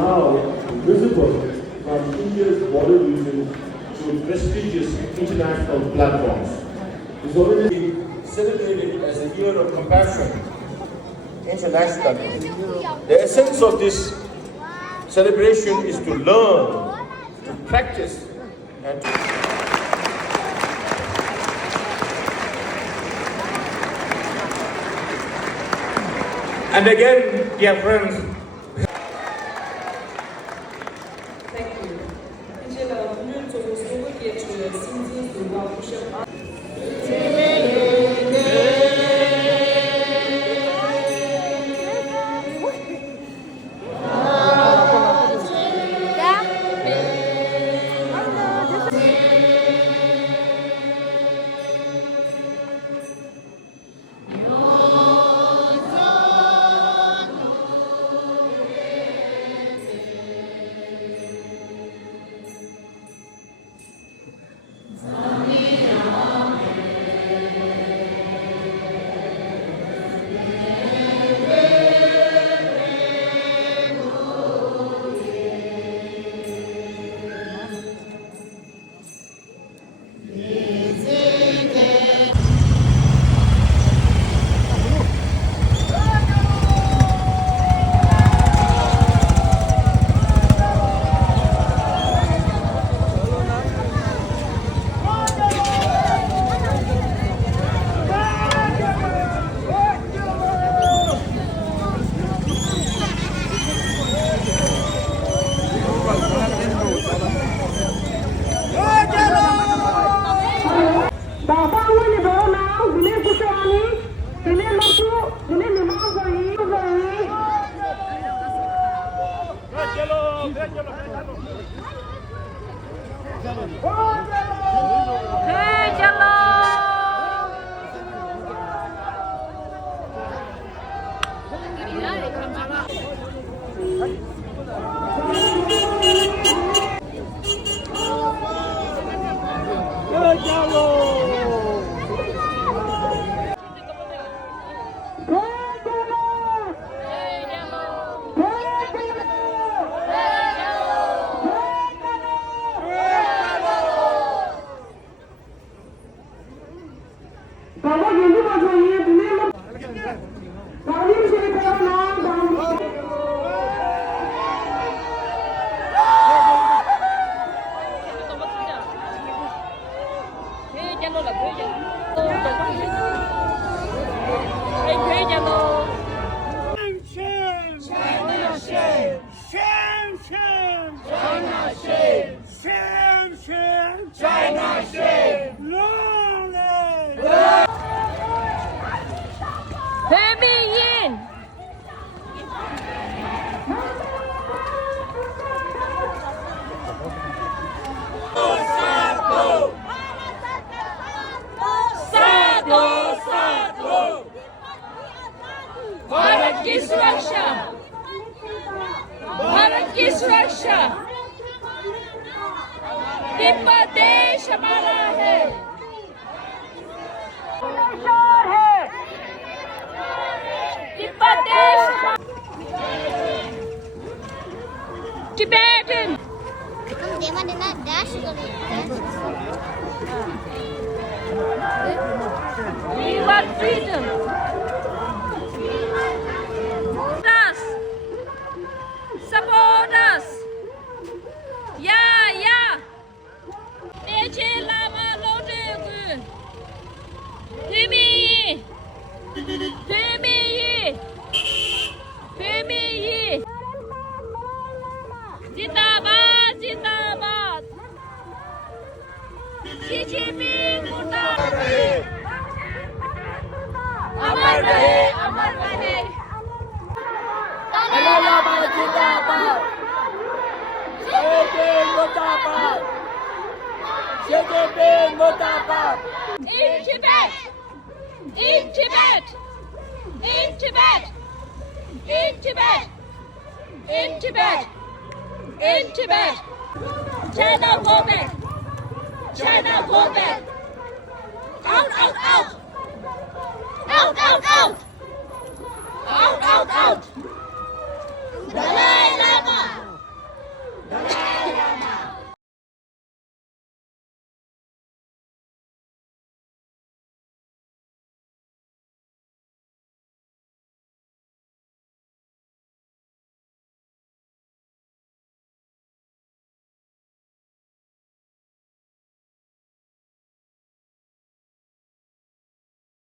now visible from India's border region to prestigious international platforms. It's already celebrated as a year of compassion internationally. The essence of this celebration is to learn, to practice, and to And again, dear friends, Thank you. 现在我们做所有的这个薪资主要不是啊。भारत की सुरक्षा, भारत की सुरक्षा, तिब्बत देश हमारा है, तिब्बत देश, Tibetan. We want freedom. Us. Support us. Yeah, yeah. Eche lama lote gun. Himi. Himi. Himi. Zindabad, Zindabad. CCP मुर्दाबाद. अमर रहे, अमर रहे. Zindabad, Zindabad. CCP मुर्दाबाद. CCP मुर्दाबाद. In Tibet, in Tibet, in Tibet, in Tibet, in Tibet, in Tibet. China go back. China go back. Out, out, out. Out, out, out. Out, out, out.